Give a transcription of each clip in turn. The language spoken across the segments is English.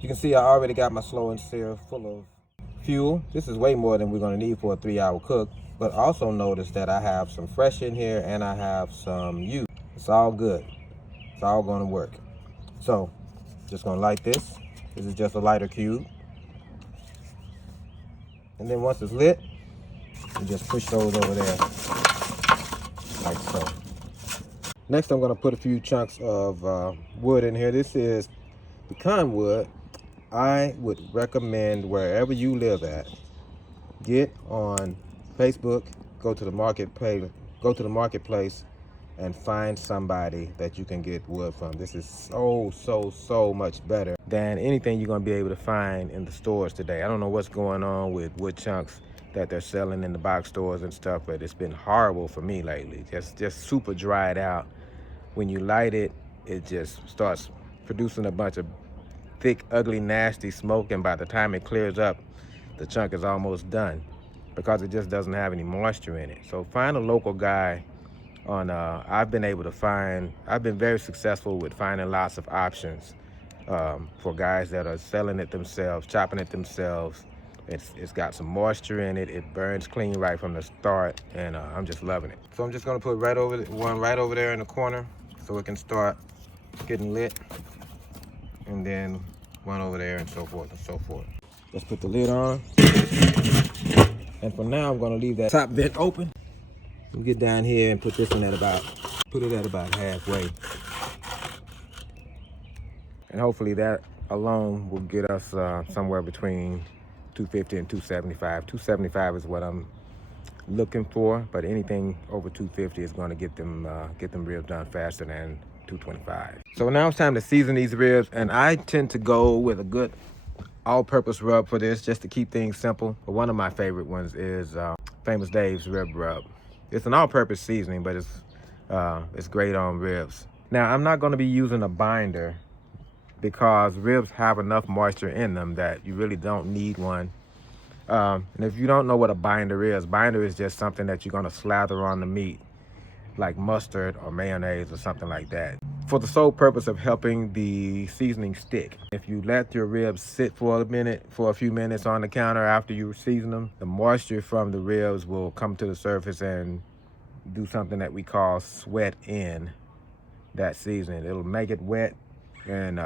You can see I already got my slow and sear full of fuel. This is way more than we're gonna need for a 3-hour cook, but also notice that I have some fresh in here and I have some used. It's all good. It's all gonna work. So, just gonna light this. This is just a lighter cube. And then once it's lit, you just push those over there, like so. Next, I'm gonna put a few chunks of wood in here. This is pecan wood. I would recommend wherever you live at, get on Facebook, go to the marketplace and find somebody that you can get wood from. This is so much better than anything you're gonna be able to find in the stores today. I don't know what's going on with wood chunks that they're selling in the box stores and stuff, but it's been horrible for me lately. Just super dried out. When you light it, it just starts producing a bunch of thick, ugly, nasty smoke, and by the time it clears up, the chunk is almost done because it just doesn't have any moisture in it. So find a local guy on, I've been very successful with finding lots of options for guys that are selling it themselves, chopping it themselves. It's got some moisture in it. It burns clean right from the start, and I'm just loving it. So I'm just gonna put one right over there in the corner so it can start getting lit, and then one over there, and so forth and so forth. Let's put the lid on. And for now, I'm gonna leave that top vent open. We'll get down here and put this one put it at about halfway. And hopefully that alone will get us somewhere between 250 and 275. 275 is what I'm looking for, but anything over 250 is gonna get them ribs done faster than 225. So now it's time to season these ribs, and I tend to go with a good all-purpose rub for this, just to keep things simple. But one of my favorite ones is Famous Dave's rib rub. It's an all-purpose seasoning, but it's great on ribs. Now I'm not going to be using a binder because ribs have enough moisture in them that you really don't need one. And if you don't know what a binder is just something that you're going to slather on the meat, like mustard or mayonnaise or something like that, for the sole purpose of helping the seasoning stick. If you let your ribs sit for a few minutes on the counter after you season them, the moisture from the ribs will come to the surface and do something that we call sweat in that seasoning. It'll make it wet, and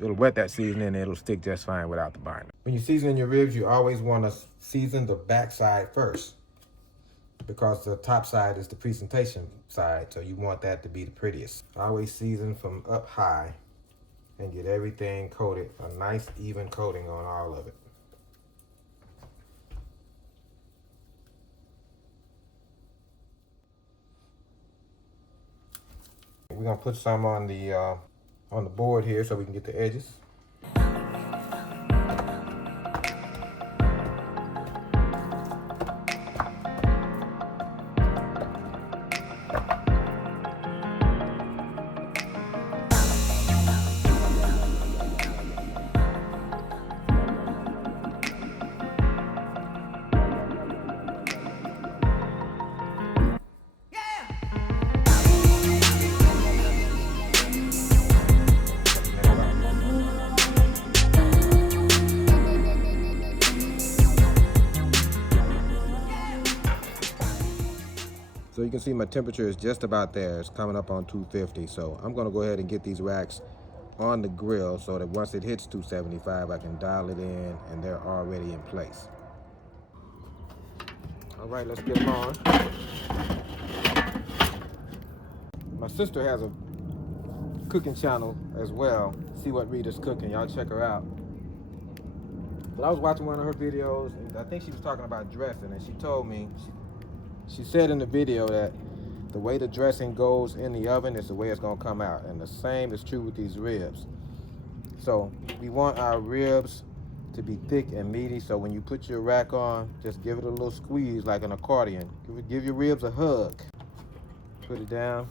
it'll wet that seasoning, and it'll stick just fine without the binder. When you're seasoning your ribs, you always want to season the back side first, because the top side is the presentation side, so you want that to be the prettiest. Always season from up high and get everything coated, a nice even coating on all of it. We're gonna put some on the board here so we can get the edges. So you can see my temperature is just about there. It's coming up on 250. So I'm gonna go ahead and get these racks on the grill so that once it hits 275, I can dial it in and they're already in place. All right, let's get them on. My sister has a cooking channel as well. See What Rita's Cooking. Y'all check her out. But I was watching one of her videos, and I think she was talking about dressing, and she told me, she said in the video that the way the dressing goes in the oven is the way it's gonna come out. And the same is true with these ribs. So we want our ribs to be thick and meaty, so when you put your rack on, just give it a little squeeze like an accordion. Give your ribs a hug. Put it down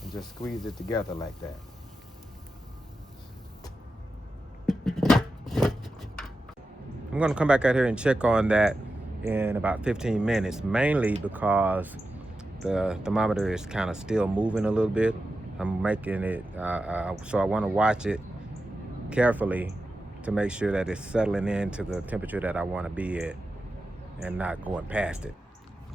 and just squeeze it together like that. I'm gonna come back out here and check on that in about 15 minutes, mainly because the thermometer is kind of still moving a little bit. I'm making it, so I want to watch it carefully to make sure that it's settling into the temperature that I want to be at and not going past it.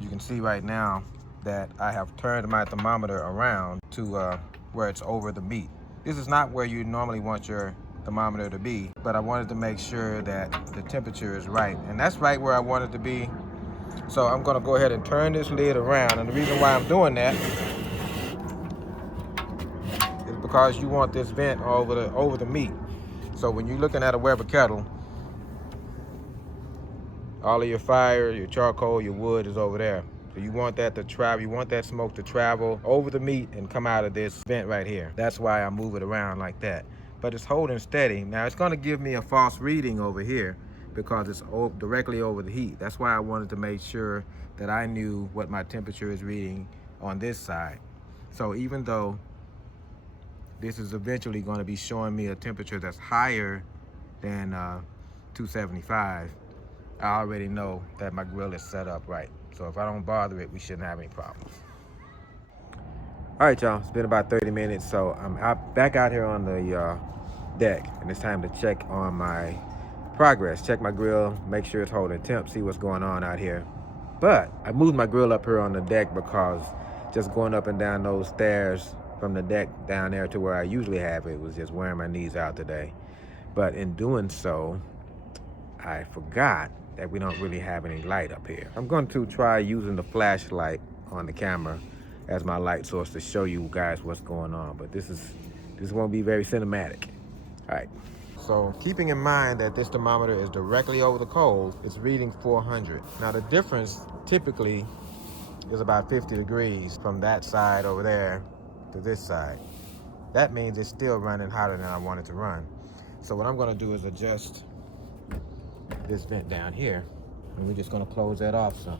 You can see right now that I have turned my thermometer around to where it's over the meat. This is not where you normally want your thermometer to be, but I wanted to make sure that the temperature is right, and that's right where I want it to be. So I'm gonna go ahead and turn this lid around, and the reason why I'm doing that is because you want this vent over the meat. So when you're looking at a Weber kettle, all of your fire, your charcoal, your wood is over there. So you want that to travel, you want that smoke to travel over the meat and come out of this vent right here. That's why I move it around like that. But it's holding steady. Now it's gonna give me a false reading over here because it's directly over the heat. That's why I wanted to make sure that I knew what my temperature is reading on this side. So even though this is eventually gonna be showing me a temperature that's higher than 275, I already know that my grill is set up right. So if I don't bother it, we shouldn't have any problems. All right, y'all, it's been about 30 minutes. So I'm back out here on the deck, and it's time to check on my progress. Check my grill, make sure it's holding temp, see what's going on out here. But I moved my grill up here on the deck because just going up and down those stairs from the deck down there to where I usually have it was just wearing my knees out today. But in doing so, I forgot that we don't really have any light up here. I'm going to try using the flashlight on the camera as my light source to show you guys what's going on, but this won't be very cinematic. All right. So keeping in mind that this thermometer is directly over the coals, it's reading 400. Now the difference typically is about 50 degrees from that side over there to this side. That means it's still running hotter than I want it to run. So what I'm gonna do is adjust this vent down here, and we're just going to close that off some.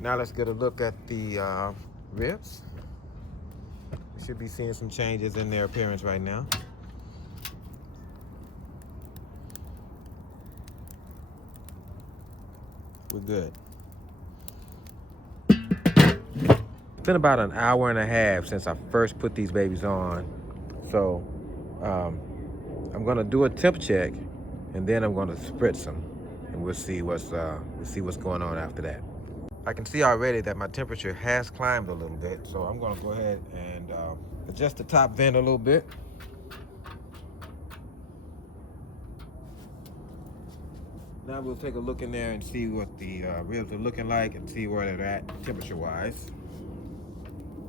Now let's get a look at the ribs. We should be seeing some changes in their appearance right now. We're good. It's been about an hour and a half since I first put these babies on. So I'm gonna do a temp check, and then I'm gonna spritz them, and we'll see what's going on after that. I can see already that my temperature has climbed a little bit, so I'm gonna go ahead and adjust the top vent a little bit. Now we'll take a look in there and see what the ribs are looking like and see where they're at temperature-wise.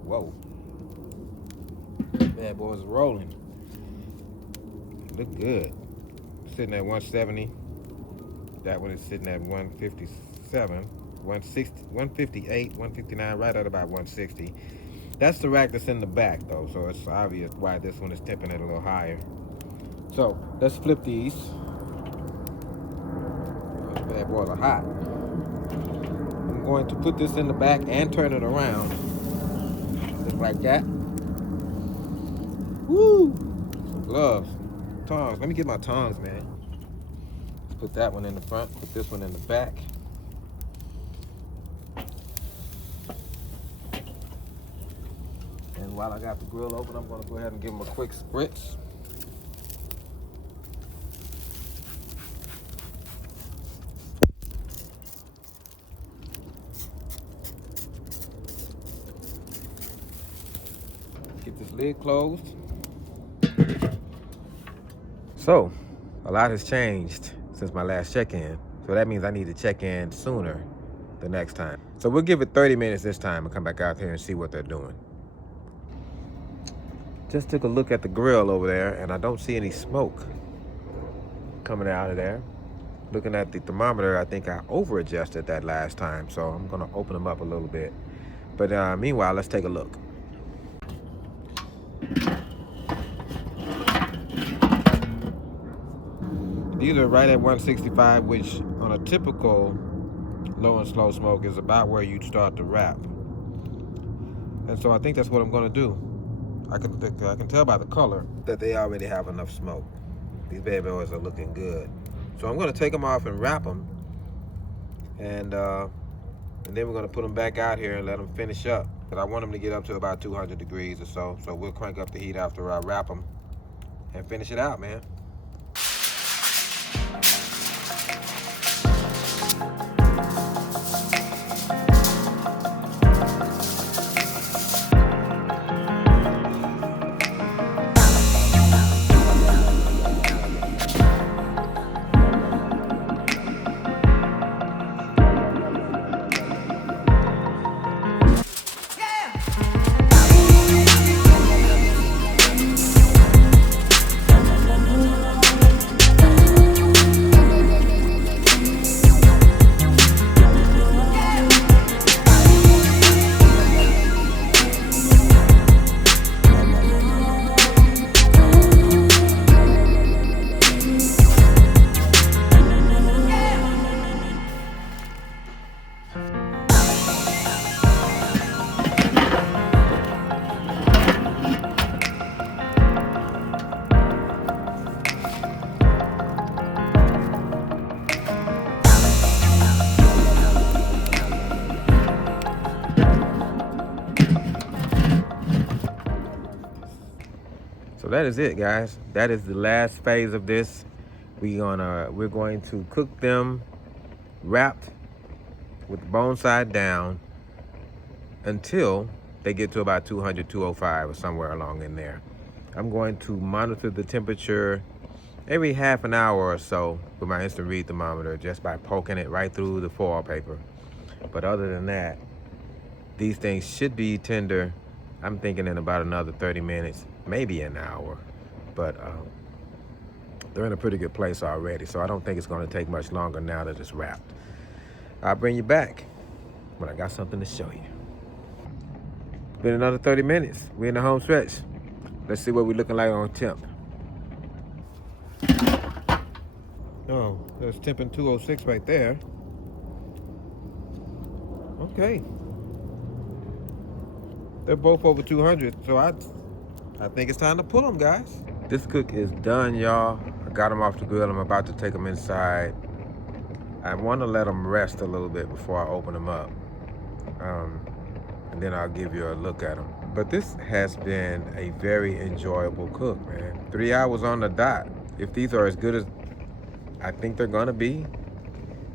Whoa. Bad boys are rolling. Look good. Sitting at 170. That one is sitting at 157, 160, 158, 159, right at about 160. That's the rack that's in the back though, so it's obvious why this one is tipping it a little higher. So let's flip these. Those bad boys are hot. I'm going to put this in the back and turn it around. Just like that. Woo! Some gloves. Tongs. Let me get my tongs, man. Let's put that one in the front, put this one in the back. And while I got the grill open, I'm gonna go ahead and give them a quick spritz. Get this lid closed. So, a lot has changed since my last check-in. So that means I need to check in sooner the next time. So we'll give it 30 minutes this time and come back out here and see what they're doing. Just took a look at the grill over there, and I don't see any smoke coming out of there. Looking at the thermometer, I think I over-adjusted that last time, so I'm gonna open them up a little bit. But meanwhile, let's take a look. These are right at 165, which on a typical low and slow smoke is about where you'd start to wrap. And so I think that's what I'm gonna do. I can tell by the color that they already have enough smoke. These baby boys are looking good. So I'm gonna take them off and wrap them, and And then we're gonna put them back out here and let them finish up. But I want them to get up to about 200 degrees or so. So we'll crank up the heat after I wrap them and finish it out, man. So that is it, guys. That is the last phase of this. We're going to cook them wrapped with the bone side down until they get to about 200, 205 or somewhere along in there. I'm going to monitor the temperature every half an hour or so with my instant read thermometer, just by poking it right through the foil paper. But other than that, these things should be tender, I'm thinking, in about another 30 minutes, maybe an hour. But they're in a pretty good place already, so I don't think it's going to take much longer now that it's wrapped. I'll bring you back when I got something to show you. Been another 30 minutes. We're in the home stretch. Let's see what we're looking like on temp. Oh, there's temping 206 right there. Okay. They're both over 200, so I think it's time to pull them, guys. This cook is done, y'all. I got them off the grill. I'm about to take them inside. I want to let them rest a little bit before I open them up. And then I'll give you a look at them. But this has been a very enjoyable cook, man. 3 hours on the dot. If these are as good as I think they're gonna be,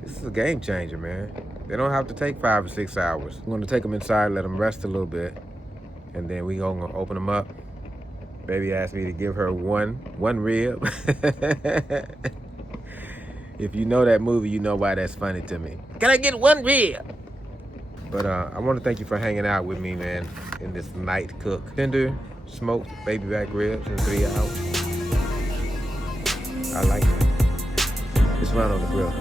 this is a game changer, man. They don't have to take 5 or 6 hours. I'm gonna take them inside, let them rest a little bit, and then we gonna open them up. Baby asked me to give her one rib. If you know that movie, you know why that's funny to me. Can I get one rib? But I want to thank you for hanging out with me, man, in this night cook. Tender, smoked baby back ribs in 3 hours. I like it. It's right on the grill.